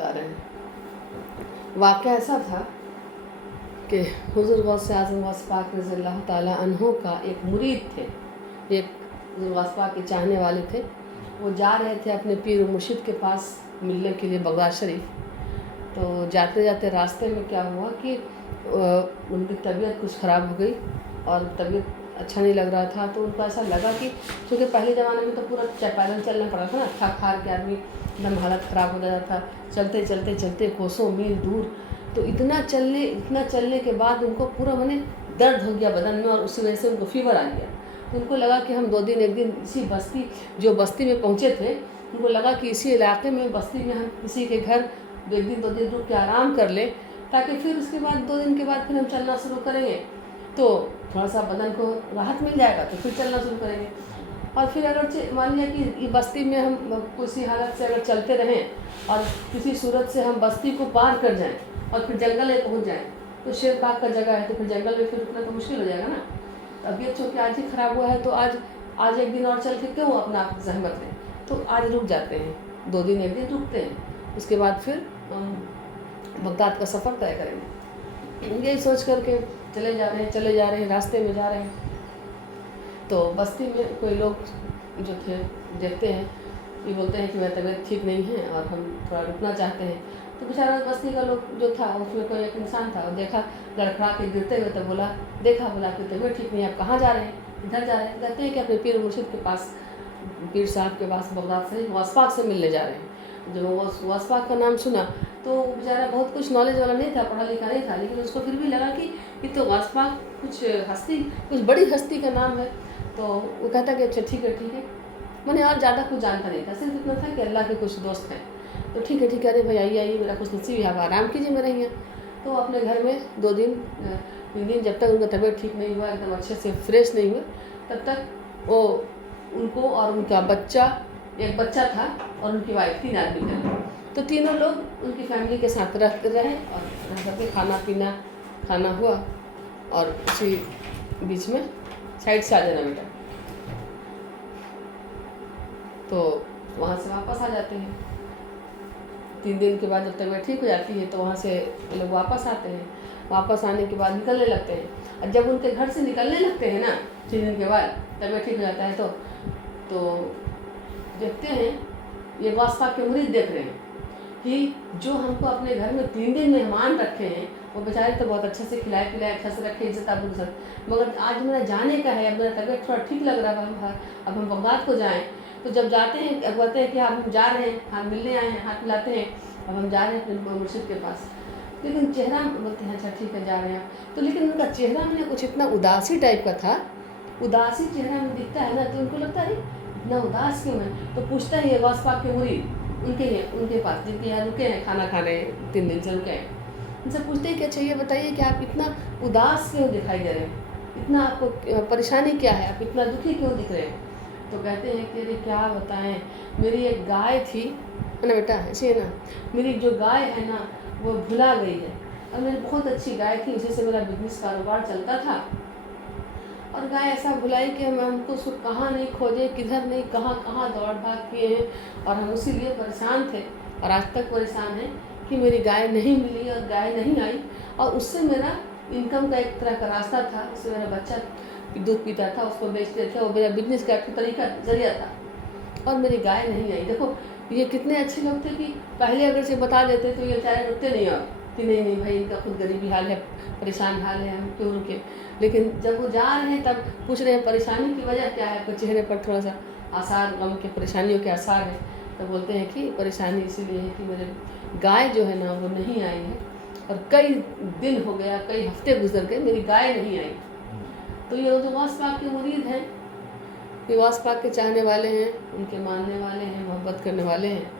बता रहे हैं। वाक़या ऐसा था कि हुज़ूर गौस आज़म गौस पाक रज़ियल्लाहु ताला अन्हु का एक मुरीद थे, एक गौस पाक के चाहने वाले थे। वो जा रहे थे अपने पीर मुर्शिद के पास मिलने के लिए बगदाद शरीफ। तो जाते जाते रास्ते में क्या हुआ कि उनकी तबीयत कुछ ख़राब हो गई और तबीयत अच्छा नहीं लग रहा था। तो उनको ऐसा लगा कि क्योंकि पहले ज़माने में तो पूरा पैदल चलना पड़ा था ना, थक हार के आदमी एकदम हालत ख़राब हो जाता था, चलते चलते चलते कोसों मील दूर। तो इतना चलने के बाद उनको पूरा माने दर्द हो गया बदन में और उसी वजह से उनको फीवर आ गया। तो उनको लगा कि हम एक दिन इसी बस्ती में पहुँचे थे, उनको लगा कि इसी इलाके में बस्ती में हम किसी के घर एक दिन 2 दिन रुक के आराम कर लें, ताकि फिर उसके बाद 2 दिन के बाद फिर हम चलना शुरू करेंगे तो थोड़ा सा बदन को राहत मिल जाएगा, तो फिर चलना शुरू करेंगे। और फिर अगर मान लिया कि ये बस्ती में हम किसी हालत से अगर चलते रहें और किसी सूरत से हम बस्ती को पार कर जाएं और फिर जंगल में पहुंच जाएं, तो शेर बाग का जगह है, तो फिर जंगल में फिर रुकना तो मुश्किल हो जाएगा ना। तबीयत चूँकि आज ही ख़राब हुआ है तो आज एक दिन और चल के क्यों अपना जहमत लें, तो आज रुक जाते हैं, 2 दिन 1 दिन रुकते हैं, उसके बाद फिर हम बगदाद का सफ़र तय करेंगे। यही सोच करके चले जा रहे हैं, रास्ते में जा रहे हैं। तो बस्ती में कोई लोग जो थे देखते हैं, ये बोलते हैं कि मेरी तबीयत ठीक नहीं है और हम थोड़ा रुकना चाहते हैं। तो बेचारा बस्ती का लोग जो था उसमें कोई एक इंसान था और देखा लड़खड़ा के गिरते हुए, तो बोला कि तबीयत ठीक नहीं है, आप कहाँ जा रहे हैं? इधर जा रहे हैं। कहते हैं कि अपने पीर मुर्शिद के पास, पीर साहब के पास बगदाद से गौस पाक से मिलने जा रहे हैं। जब वो गौस पाक का नाम सुना तो बेचारा बहुत कुछ नॉलेज वाला नहीं था, पढ़ा लिखा नहीं था, लेकिन उसको फिर भी लगा कि ये तो गौस पाक कुछ बड़ी हस्ती का नाम है। तो वो कहता कि अच्छा ठीक है। मैंने और ज़्यादा कुछ जानता नहीं था, सिर्फ इतना था कि अल्लाह के कुछ दोस्त हैं। तो ठीक है अरे भाई आइए, मेरा कुछ नसीब है, आप आराम कीजिए मेरे यहाँ। तो अपने घर में 2 दिन 3 दिन जब तक उनका तबीयत ठीक नहीं हुआ, एकदम अच्छे से फ्रेश नहीं हुआ, तब तक वो उनको और उनका एक बच्चा था और उनकी वाइफ 3 आदमी थे। तो तीनों लोग उनकी फैमिली के साथ रहते रहे और रह करके खाना हुआ। और उसी बीच में साइड से आ जाना बेटा, तो वहाँ से वापस आ जाते हैं। 3 दिन के बाद जब तबीयत ठीक हो जाती है तो वहाँ से लोग वापस आते हैं। वापस आने के बाद निकलने लगते हैं, और जब उनके घर से निकलने लगते हैं ना 3 दिन के बाद तबीयत ठीक हो जाता है तो देखते हैं ये गौस पाक के मुरीद देख रहे हैं कि जो हमको अपने घर में 3 दिन मेहमान रखे हैं वो बेचारे तो बहुत अच्छे से खिलाए पिलाए, अच्छा से रखे, इज्जत आबरू से, मगर आज मेरा जाने का है, अब मेरा तबीयत थोड़ा ठीक लग रहा है, अब हम बगदाद को जाएँ। तो जब जाते हैं कहते हैं कि हम जा रहे हैं, हाथ मिलने आए हैं, हाथ मिलाते हैं, अब हम जा रहे हैं अपने मुर्शिद के पास। लेकिन चेहरा बोलते हैं अच्छा ठीक है जा रहे हैं। तो लेकिन उनका चेहरा में कुछ इतना उदासी टाइप का था, उदासी चेहरा में दिखता है ना, तो उनको लगता है इतना उदास क्यों है। तो पूछता है ये गौस पाक के मुरीद उनके पास जिनके यहाँ रुके हैं, खाना खा रहे हैं, 3 दिन से रुके हैं, उनसे पूछते हैं कि अच्छा ये बताइए कि आप इतना उदास क्यों दिखाई दे रहे हैं, इतना आपको परेशानी क्या है, आप इतना दुखी क्यों दिख रहे हैं। तो कहते हैं कि अरे क्या बताएं, मेरी एक गाय थी, है ना बेटा, ऐसे है ना, मेरी जो गाय है ना वो भुला गई है, और मेरी बहुत अच्छी गाय थी, उसी से मेरा बिजनेस कारोबार चलता था, और गाय ऐसा भुलाई कि हमको उसको कहाँ नहीं खोजे, किधर नहीं, कहाँ दौड़ भाग किए हैं, और हम उसी लिए परेशान थे और आज तक परेशान हैं कि मेरी गाय नहीं मिली और गाय नहीं आई, और उससे मेरा इनकम का एक तरह का रास्ता था, उससे मेरा बच्चा दूध पीता था, उसको बेचते थे, वो मेरा बिजनेस का एक तरीका जरिया था, और मेरी गाय नहीं आई। देखो ये कितने अच्छे लोग थे कि पहले अगर से बता देते तो ये बेचारे रुकते नहीं, और कि नहीं भाई इनका खुद गरीबी हाल है, परेशान हाल है, हम क्यों रुके। लेकिन जब वो जा रहे हैं तब पूछ रहे हैं परेशानी की वजह क्या है, आपके चेहरे पर थोड़ा सा आसार, गम के परेशानियों के आसार हैं। तो बोलते हैं कि परेशानी इसीलिए है कि मेरे गाय जो है ना वो नहीं आई है, और कई दिन हो गया, कई हफ्ते गुजर गए, मेरी गाय नहीं आई। तो ये जो गौस पाक के मुरीद हैं, ये गौस पाक के चाहने वाले हैं, उनके मानने वाले हैं, मोहब्बत करने वाले हैं,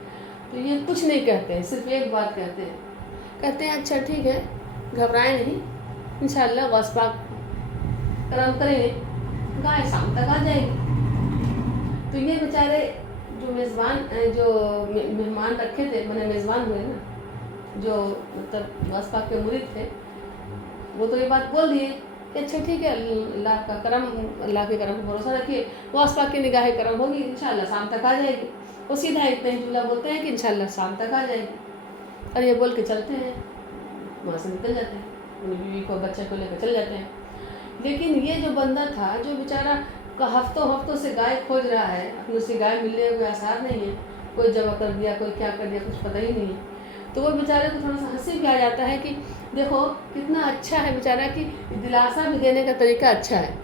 तो ये कुछ नहीं कहते हैं, सिर्फ एक बात कहते हैं अच्छा ठीक है, घबराएं नहीं, इंशाअल्लाह गौस पाक करम करेंगे, गाय शाम तक आ जाएगी। तो ये बेचारे जो मेहमान रखे थे, मैंने मेज़बान हुए ना, जो मतलब गौस पाक के मुरीद थे, वो तो ये बात बोल दिए कि अच्छा ठीक है, अल्लाह का करम, अल्लाह के करम पर भरोसा रखिए, गौस पाक की निगाह करम होगी, इंशाअल्लाह शाम तक आ जाएगी। वो सीधा इतना ही जुमला बोलते हैं कि इंशाअल्लाह शाम तक आ जाएगी। और ये बोल के चलते हैं, वहाँ से निकल जाते हैं, अपनी बीवी को बच्चे को लेकर चले जाते हैं। लेकिन ये जो बंदा था, जो बेचारा का हफ्तों से गाय खोज रहा है, अपनी उसी गाय मिलने का कोई आसार नहीं है, कोई जमा कर दिया, कोई क्या कर दिया, कुछ पता ही नहीं है। तो वो बेचारे को थोड़ा सा हंसी भी आ जाता है कि देखो कितना अच्छा है बेचारा, कि दिलासा भी देने का तरीका अच्छा है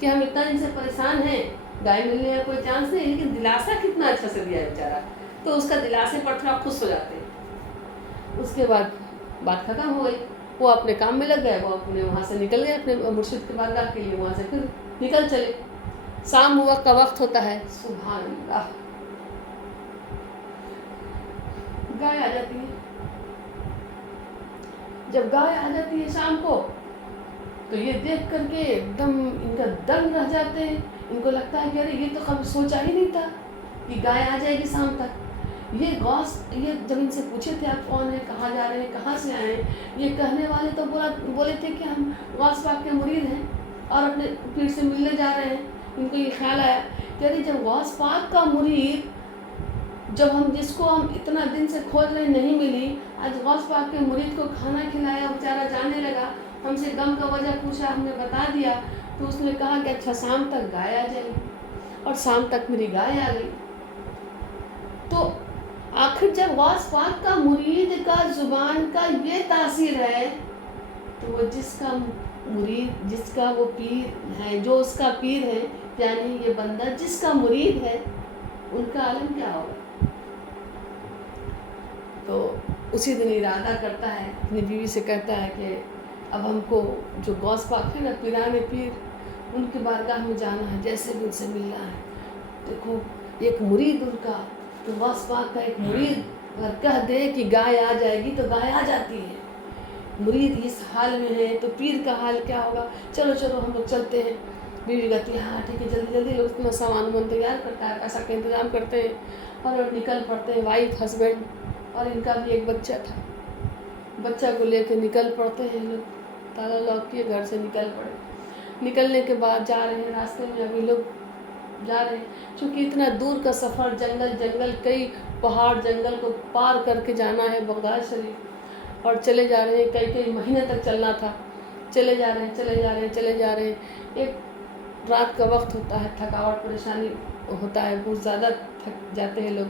कि हम इतना दिन से परेशान हैं, गाय मिलने का कोई चांस नहीं, लेकिन दिलासा कितना अच्छा से दिया है बेचारा। तो उसका दिलासे पर थोड़ा खुश हो जाते हैं। उसके बाद बात खत्म हो गई, वो अपने काम में लग गए, वो अपने वहाँ से निकल गए अपने मुर्शिद के बारगाह के लिए, वहाँ से फिर निकल चले। शाम हुआ का वक्त होता है, सुभान अल्लाह, गाय आ जाती है। जब गाय आ जाती है शाम को, तो ये देख करके एकदम इनका दंग रह जाते हैं। इनको लगता है कि अरे ये तो कभी सोचा ही नहीं था कि गाय आ जाएगी शाम तक। ये जब इनसे पूछे थे आप कौन है, कहाँ जा रहे हैं, कहाँ से आए हैं, ये कहने वाले तो बोले थे कि हम गौस पाक के मुरीद हैं और अपने पीर से मिलने जा रहे हैं। इनको ये ख्याल आया कि अरे जब गौस पाक का मुरीद, जब जिसको हम इतना दिन से खोज रहे नहीं मिली, आज गौस पाक के मुरीद को खाना खिलाया, बेचारा जाने लगा, हमसे गम का वजह पूछा, हमने बता दिया, तो उसने कहा कि अच्छा शाम तक गाय आ जाएगी। और शाम तक मेरी गाय आ गई। तो आखिर जब गौस पाक का मुरीद का जुबान का ये तासीर है, तो वो जिसका मुरीद, जिसका वो पीर है, जो उसका पीर है, यानी ये बंदा जिसका मुरीद है, उनका आलम क्या होगा। तो उसी दिन इरादा करता है, अपनी बीवी से कहता है कि अब हमको जो गौस पाक है ना, पीराने पीर, उनके बारगाह में जाना है, जैसे भी उनसे मिलना है। देखो एक मुरीद उनका, तो गौस पाक का एक मुरीद अगर कह दे कि गाय आ जाएगी, तो गाय आ जाती है। मुरीद इस हाल में है, तो पीर का हाल क्या होगा। चलो चलो हम लोग चलते हैं। बीवी कहती है हाँ ठीक है, जल्दी जल्दी। लोग इतना सामान तैयार करता है, पैसा का इंतजाम करते हैं और निकल पड़ते हैं, वाइफ हस्बैंड, और इनका भी एक बच्चा था। बच्चा को लेकर निकल पड़ते हैं लोग, ताला लॉक किए घर से निकल पड़े। निकलने के बाद जा रहे हैं, रास्ते में अभी लोग जा रहे हैं, क्योंकि इतना दूर का सफ़र, जंगल, कई पहाड़ जंगल को पार करके जाना है बगदाद शरीफ, और चले जा रहे हैं, कई महीने तक चलना था। चले जा रहे हैं। एक रात का वक्त होता है, थकावट परेशानी होता है, बहुत ज़्यादा थक जाते हैं लोग।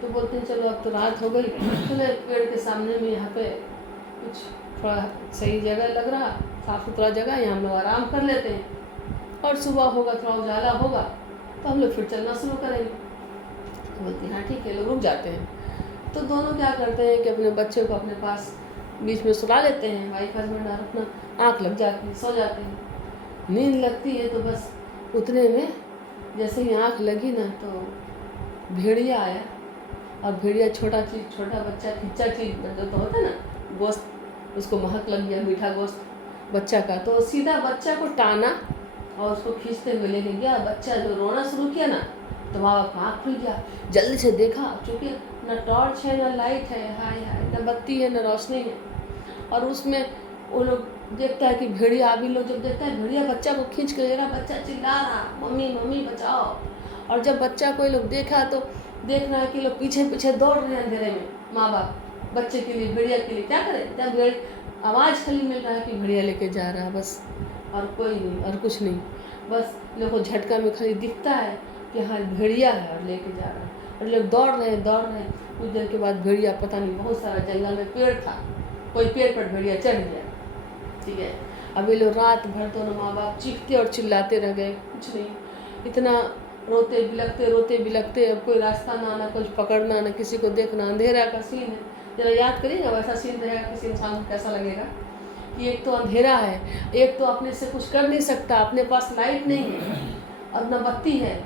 तो बोलते हैं चलो अब तो रात हो गई, चलो पेड़ के सामने में यहाँ पे कुछ थोड़ा सही जगह लग रहा, साफ़ सुथरा जगह, यहाँ हम लोग आराम कर लेते हैं, और सुबह होगा, थोड़ा उजाला होगा, तो हम लोग फिर चलना शुरू करेंगे। तो बोलते हैं हाँ ठीक है, लोग रुक जाते हैं। तो दोनों क्या करते हैं कि अपने बच्चे को अपने पास बीच में सुला लेते हैं, वाइफ हस्बैंड, और अपना आँख लग जाती है, सो जाते हैं। नींद लगती है तो बस उतने में जैसे ही आँख लगी ना, तो भेड़िया आया। और भेड़िया छोटा बच्चा, खिच्चा चीज़ जो तो होता है ना, गोश्त, उसको महक लग गया, मीठा गोश्त बच्चा का, तो सीधा बच्चा को टाना और उसको खींचते हुए लेके गया। बच्चा जो रोना शुरू किया ना, तो माँ बाप आँख खुल गया, जल्दी से देखा, चूँकि ना टॉर्च है, ना लाइट है, हाय ना बत्ती है, ना रोशनी है, और उसमें वो लोग देखता है कि भेड़िया, अभी लोग जब देखता है भेड़िया बच्चा को खींच के ले रहा, बच्चा चिल्ला रहा मम्मी मम्मी बचाओ। और जब बच्चा को लोग देखा तो देख रहा है कि लोग पीछे पीछे दौड़ रहे हैं अंधेरे में, माँ बाप बच्चे के लिए, भेड़िया के लिए। क्या करें, जब आवाज़ खाली मिल रहा है कि भेड़िया लेके जा रहा है, बस, और कोई नहीं और कुछ नहीं, बस लोगों को झटका में खाली दिखता है कि हाँ भेड़िया है और लेके जा रहा है, और लोग दौड़ रहे हैं। कुछ देर के बाद भेड़िया, पता नहीं, बहुत सारा जंगल में पेड़ था, कोई पेड़ पर भेड़िया चढ़ गया, ठीक है। अब ये लोग रात भर दोनों माँ बाप चीखते और चिल्लाते रह गए, कुछ नहीं, इतना रोते बिलखते, अब कोई रास्ता ना कुछ पकड़ना, ना किसी को देखना, अंधेरा का सीन है। जरा याद करिएगा वैसा सीन रहेगा किसी इंसान को कैसा लगेगा, कि एक तो अंधेरा है, एक तो अपने से कुछ कर नहीं सकता, अपने पास लाइट नहीं है और न बत्ती है,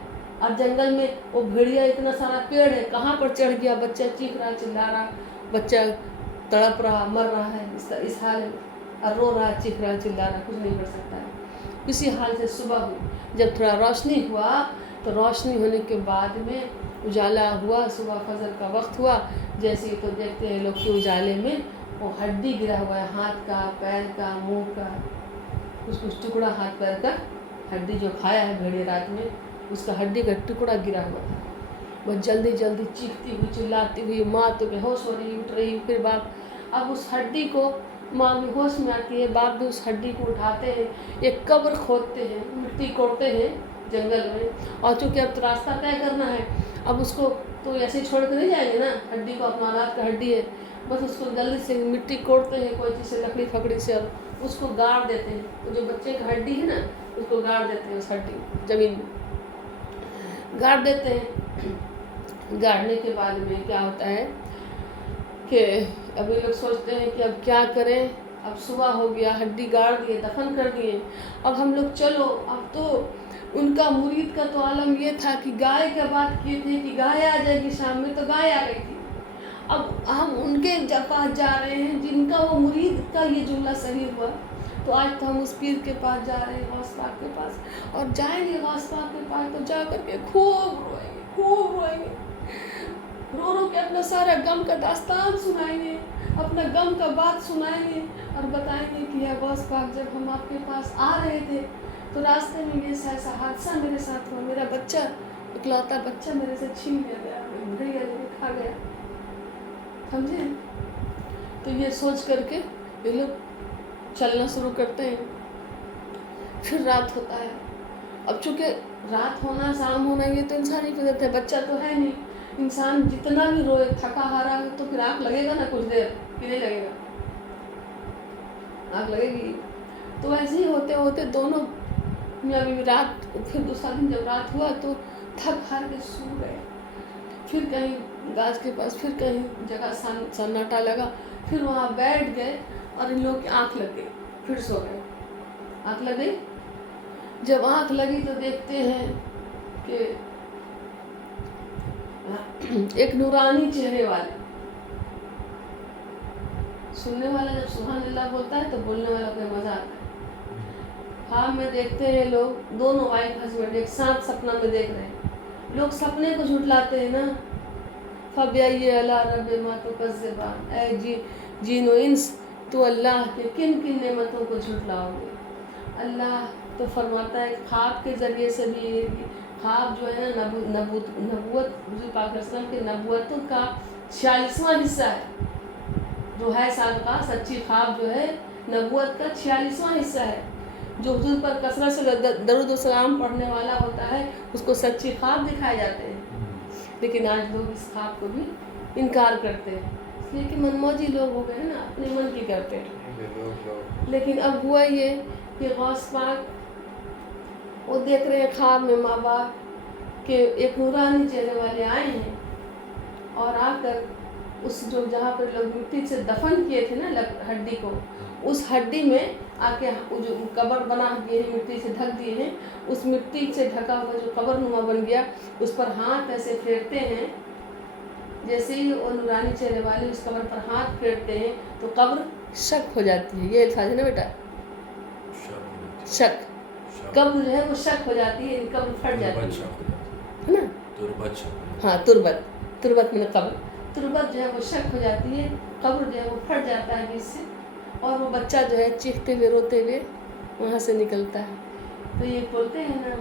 और जंगल में वो भेड़िया, इतना सारा पेड़ है, कहाँ पर चढ़ गया, बच्चा चीख रहा, चिल्ला रहा, बच्चा तड़प रहा, मर रहा है इस हाल में, और रो रहा, चीख रहा, चिल्ला रहा, कुछ नहीं कर सकता है। इसी हाल से सुबह हुई, जब थोड़ा रोशनी हुआ, तो रोशनी होने के बाद में उजाला हुआ, सुबह फजर का वक्त हुआ, जैसे ही तो देखते हैं लोग कि उजाले में वो हड्डी गिरा हुआ है, हाथ का, पैर का, मुंह का, कुछ टुकड़ा, हाथ पैर का हड्डी जो खाया है भेड़िया रात में, उसका हड्डी का टुकड़ा गिरा हुआ था। वो जल्दी जल्दी चीखती हुई चिल्लाती हुई माँ तो बेहोश हो रही उठ रही, फिर बाप अब उस हड्डी को माँ भी होश में आती है, बाप भी उस हड्डी को उठाते हैं, एक कब्र खोदते हैं, मिट्टी कोड़ते हैं जंगल में। और चूँकि अब तो रास्ता तय करना है, अब उसको तो ऐसे ही छोड़ कर नहीं जाएंगे ना, हड्डी को अपना औलाद का हड्डी है, बस उसको जल्दी से मिट्टी कोड़ते हैं कोई चीज़ से, लकड़ी फकड़ी से, और उसको गाड़ देते हैं। वो जो बच्चे का हड्डी है ना उसको गाड़ देते हैं, उस हड्डी ज़मीन में गाड़ देते हैं। गाड़ने के बाद में क्या होता है कि अभी लोग सोचते हैं कि अब क्या करें, अब सुबह हो गया, हड्डी गाड़ दिए, दफन कर दिए, अब हम लोग चलो। अब तो उनका मुरीद का तो आलम ये था कि गाय का बात किए थे कि गाय आ जाएगी शाम में, तो गाय आ गई थी। अब हम उनके पास जा रहे हैं जिनका वो मुरीद का ये जुमला सही हुआ, तो आज तो हम उस पीर के पास जा रहे हैं, गौस पाक के पास, और जाएंगे गौस पाक के पास तो जा करके खूब रोएंगे, रो रो के अपना सारा गम का दास्तान सुनाएंगे, अपना गम का बात सुनाएंगे और बताएंगे कि या गौस पाक जब हम आपके पास आ रहे थे तो रास्ते में ये ऐसा हादसा मेरे साथ हुआ, मेरा बच्चा, इकलौता बच्चा मेरे से छीन लिया गया, भैया खा गया, समझे। तो ये सोच करके ये लोग चलना शुरू करते हैं। फिर रात होता है। अब चूँकि रात होना शाम होना ये तो इंसानी फितरत है, बच्चा तो है नहीं, इंसान जितना भी रोए थका हारा है तो फिर आँख लगेगा ना कुछ देर, कि नहीं लगेगा, आँख लगेगी। तो ऐसे ही होते होते दोनों मियाँ बीवी रात, फिर दूसरा दिन जब रात हुआ तो थक हार के सो गए। फिर कहीं गाछ के पास फिर कहीं जगह सन्नाटा लगा, फिर वहाँ बैठ गए और इन लोगों की आँख लग गई, फिर सो गए। आँख लग गई, जब आँख लगी तो देखते हैं कि एक नूरानी चेहरे वाले, सुनने वाला जब सुभान अल्लाह बोलता है तो बोलने वाला कोई मजा आता है। हाँ में देखते हैं लोग, दोनों वाइफ हस्बैंड एक साथ सपना में देख रहे हैं। लोग सपने को झुटलाते हैं ना, फबियाये अला रब्बे मा तुकज़्ज़िबान, ऐ जीनो इंस तो अल्लाह के किन किन नेमतों को झुटलाओगे। अल्लाह तो फरमाता है ख्वाब के ज़रिए से भी, ख्वाब जो है ना नबूवत पाक के नबूवतों का 46वां हिस्सा है, जो है सादका सच्ची ख्वाब जो है नबूवत का 46वां हिस्सा है। जो हुजूर पर कसरत से दरूद व सलाम पढ़ने वाला होता है उसको सच्ची ख्वाब दिखाए जाते हैं, लेकिन आज लोग इस ख्वाब को भी इनकार करते हैं, इसलिए कि मनमौजी लोग हो गए ना, अपने मन की करते हैं। लेकिन अब हुआ ये कि गौस पाक वो देख रहे हैं ख्वाब में माँ बाप के एक नूरानी चेहरे वाले आए हैं और आकर उस जो जहाँ पर लोग मिट्टी से दफन किए थे ना हड्डी को, उस हड्डी में आके जो कब्र बना दिए हैं, मिट्टी से ढक दिए हैं, उस मिट्टी से ढका हुआ जो कब्र नुमा बन गया उस पर हाथ ऐसे फेरते हैं। जैसे ही वो नूरानी चेहरे वाले उस कब्र पर हाथ फेरते हैं तो कब्र शक हो जाती है। ये अल्फाज है ना बेटा, शक, कब्र जो है वो शक हो जाती है, कब्र फट जाती है ना। हाँ, तुरबत में कब्र, तुरबत जो है वो शक हो जाती है, कब्र जो है वो फट जाता है इससे, और वो बच्चा जो है चीखते हुए रोते हुए वहाँ से निकलता है। तो ये बोलते हैं ना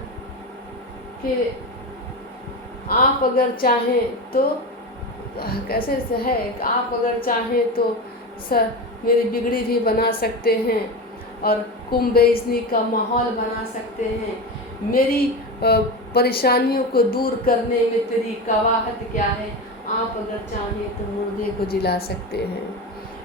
कि आप अगर चाहें तो, कैसे से है, आप अगर चाहें तो मेरी बिगड़ी भी बना सकते हैं और कुंभेज़नी का माहौल बना सकते हैं, मेरी परेशानियों को दूर करने में तेरी कवाहत क्या है, आप अगर चाहें तो मुर्दे को जिला सकते हैं।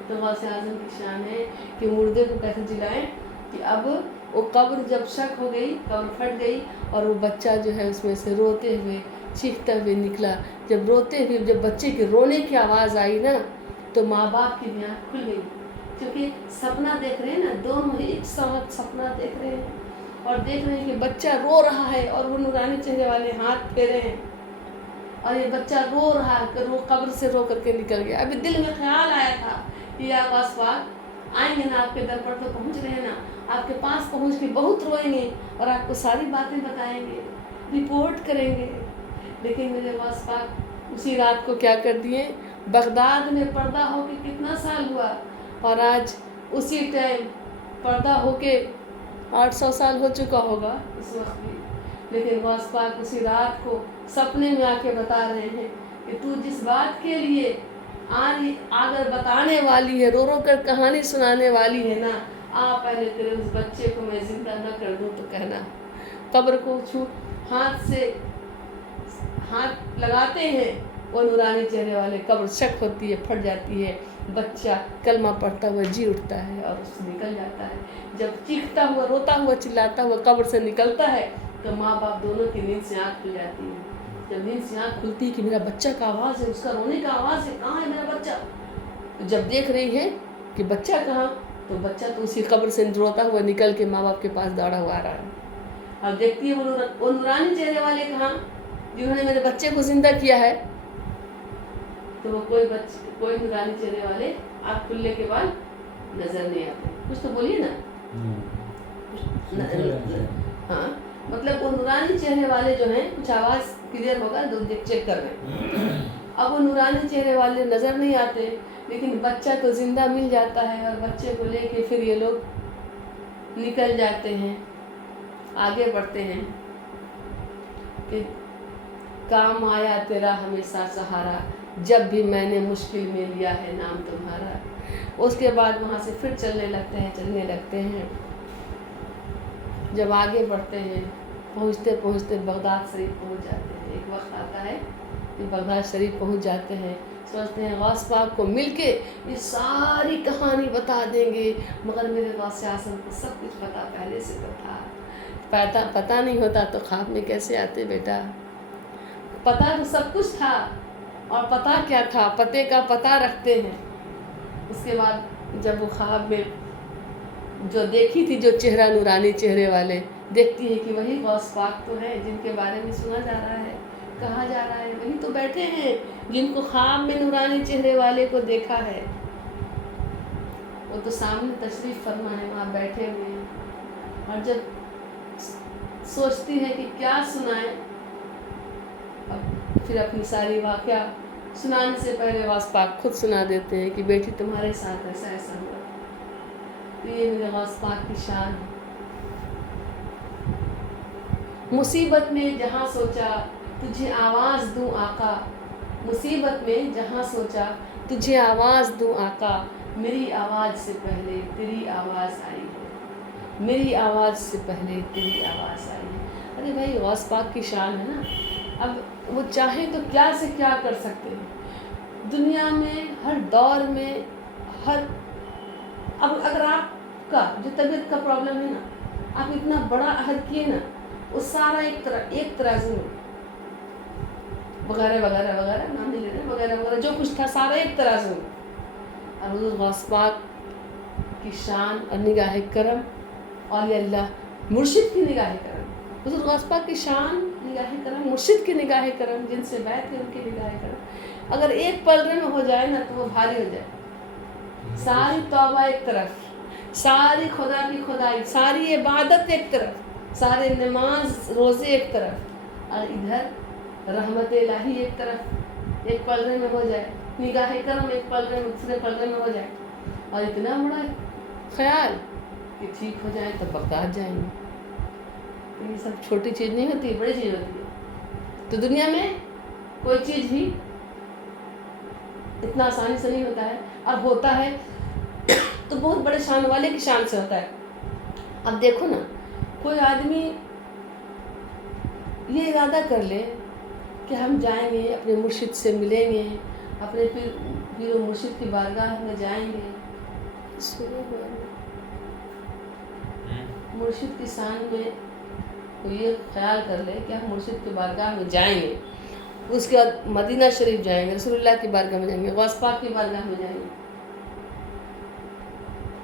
तो गौसे आज़म की शान है कि मुर्दे को कैसे जिलाएं, कि अब वो कब्र जब शक हो गई, कब्र फट गई और वो बच्चा जो है उसमें से रोते हुए चीखता हुए निकला। जब रोते हुए जब बच्चे के रोने की आवाज़ आई ना तो माँ बाप की भी आँख खुल गई, क्योंकि सपना देख रहे हैं ना, दोनों ही एक साथ सपना देख रहे हैं और देख रहे हैं कि बच्चा रो रहा है और वो नूरानी चेहरे वाले हाथ फेरे हैं और ये बच्चा रो रहा है, वो कब्र से रो करके निकल गया। अभी दिल में ख्याल आया था कि या गौस पाक आएंगे ना आपके दर पर, तो पहुँच रहे हैं ना, आपके पास पहुँच के बहुत रोएंगे और आपको सारी बातें बताएंगे, रिपोर्ट करेंगे। लेकिन मेरे गौस पाक उसी रात को क्या कर दिए, बगदाद में पर्दा होके कितना साल हुआ और आज उसी टाइम पर्दा होके 800 साल हो चुका होगा इस वक्त भी, लेकिन गौस पाक उसी रात को सपने में आके बता रहे हैं कि तू जिस बात के लिए आगर बताने वाली है, रो रो कर कहानी सुनाने वाली है ना, पहले तेरे उस बच्चे को मैं जिंदा न कर दूं तो कहना। कब्र को छू हाथ लगाते हैं वो नूरानी चेहरे वाले, कब्र शक होती है, फट जाती है, बच्चा कलमा पढ़ता हुआ जी उठता है और उससे निकल जाता है। जब चीखता हुआ, रोता हुआ, चिल्लाता हुआ कब्र से निकलता है तो माँ बाप दोनों की नींद से आँख खुल जाती है। जब नींद से आँख खुलती है कि मेरा बच्चा का आवाज़ है, उसका रोने का आवाज़ है, कहाँ है मेरा बच्चा? तो जब देख रही है कि बच्चा कहाँ, तो बच्चा तो उसी कब्र से रोता हुआ निकल के माँ बाप के पास दौड़ा हुआ आ रहा है। अब देखती है वो नूरानी चेहरे वाले कहाँ, जिन्होंने मेरे बच्चे को जिंदा किया है। तो वो कोई नूरानी चेहरे वाले आँख खुलने के बाद नजर नहीं आते। कुछ तो बोलिए ना। हाँ, मतलब वो नूरानी चेहरे वाले जो हैं, कुछ आवाज़ क्लियर होगा तो चेक कर रहे हैं। अब वो नूरानी चेहरे वाले नज़र नहीं आते, लेकिन बच्चा तो ज़िंदा मिल जाता है और बच्चे को लेके फिर ये लोग निकल जाते हैं, आगे बढ़ते हैं कि काम आया तेरा हमेशा सहारा, जब भी मैंने मुश्किल में लिया है नाम तुम्हारा। उसके बाद वहाँ से फिर चलने लगते हैं। जब आगे बढ़ते हैं, पहुँचते पहुँचते बगदाद शरीफ पहुँच जाते हैं। एक वक्त आता है कि बगदाद शरीफ पहुँच जाते हैं, सोचते हैं गौस पाक को मिलके ये सारी कहानी बता देंगे, मगर मेरे गौस आज़म को सब कुछ पहले से तो था। पता नहीं होता तो ख्वाब में कैसे आते बेटा? पता तो सब कुछ था, और पता क्या था, पते का पता रखते हैं। उसके बाद जब वो ख्वाब में जो देखी थी, जो चेहरा नूरानी चेहरे वाले, देखती है कि वही गौस पाक तो है जिनके बारे में सुना जा रहा है, कहा जा रहा है, वही तो बैठे हैं जिनको ख्वाब में नूरानी चेहरे वाले को देखा है। वो तो सामने तशरीफ़ फरमा है, वहाँ बैठे हुए हैं। और जब सोचती है कि क्या सुनाए, अब फिर अपनी सारी वाक़या सुनाने से पहले गौस पाक खुद सुना देते हैं कि बेटी तुम्हारे साथ ऐसा ऐसा हुआ। तो ये मेरे गौस पाक की शान है। मुसीबत में जहाँ सोचा तुझे आवाज़ दूँ आका, मुसीबत में जहाँ सोचा तुझे आवाज़ दूँ आका, मेरी आवाज़ से पहले तेरी आवाज़ आई है, मेरी आवाज़ से पहले तेरी आवाज़ आई है। अरे भाई, गौस पाक की शान है ना। अब वो चाहे तो क्या से क्या कर सकते हैं दुनिया में, हर दौर में, अब अगर आपका जो तबीयत का प्रॉब्लम है ना, आप इतना बड़ा अहद किए ना, वो सारा एक तराजू वगैरह वगैरह वगैरह, नाम नहीं ले रहे, वगैरह वगैरह जो कुछ था सारा एक तराजू। और हुज़ूर गौस पाक की शान और निगाह करम, और अल्लाह मुर्शिद की निगाह करम, हुज़ूर गौस पाक की शान, निगाह करम, मुर्शिद की निगाह करम, जिनसे बैत है उनकी निगाह करम, अगर एक पलड़े में हो जाए ना तो वो भारी हो जाए। सारी तौबा एक तरफ, सारी खुदा की खुदाई, सारी इबादत एक तरफ, सारे नमाज रोज़े एक तरफ, और इधर रहमत इलाही एक तरफ, एक पलड़े में हो जाए, निगाह करम एक पलड़े में, दूसरे पलड़े में हो जाए। और इतना बड़ा ख्याल कि ठीक हो जाए तो बगदाद जाएंगे। ये सब छोटी चीज़ नहीं होती, बड़ी चीज़ होती है। तो दुनिया में कोई चीज़ भी इतना आसानी से नहीं होता है, और होता है तो बहुत बड़े शान वाले की शान से होता है। अब देखो ना, कोई आदमी ये इरादा कर ले कि हम जाएंगे, अपने मुर्शिद से मिलेंगे, अपने पीर मुर्शिद की बारगाह में जाएंगे, मुर्शिद की शान में तो ये ख्याल कर ले कि हम मुर्शिद की बारगाह में जाएंगे, उसके बाद मदीना शरीफ जाएंगे, रसूलुल्लाह की बारगाह में जाएंगे, गौस पाक की बारगाह में जाएंगे,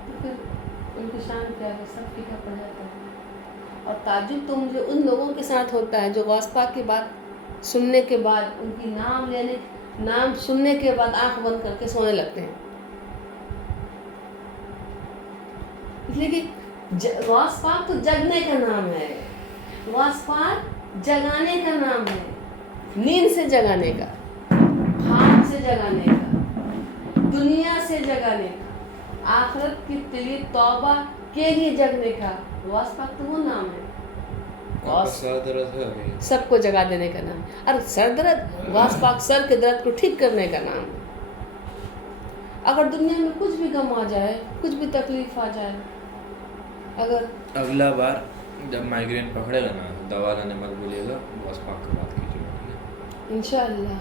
तो फिर उनकी शान क्या है, सब फीका पड़ जाता है। और ताज्जुब तो मुझे उन लोगों के साथ होता है जो गौस पाक की बात सुनने के बाद, उनकी नाम सुनने के बाद आंख बंद करके सोने लगते हैं। इसलिए कि गौस पाक तो जगने का नाम है, गौस पाक जगाने का नाम है, नींद से जगाने का, ख्वाब से जगाने का, दुनिया से जगाने का, आखिरत की लिए तौबा के लिए जगने का। गौस पाक तो वो नाम है। سر درد ہے ابھی سب کو جگا دینے کا نام. اور سر درد غوث پاک سر کے درد کو ٹھیک کرنے کا نام. اگر دنیا میں کچھ بھی غم آ جائے, کچھ بھی تکلیف آ جائے, اگر اگلا بار جب مائیگرین پکڑے گا نا دوا لانے مت بھولے گا, غوث پاک کی بات کیجیے انشاءاللہ.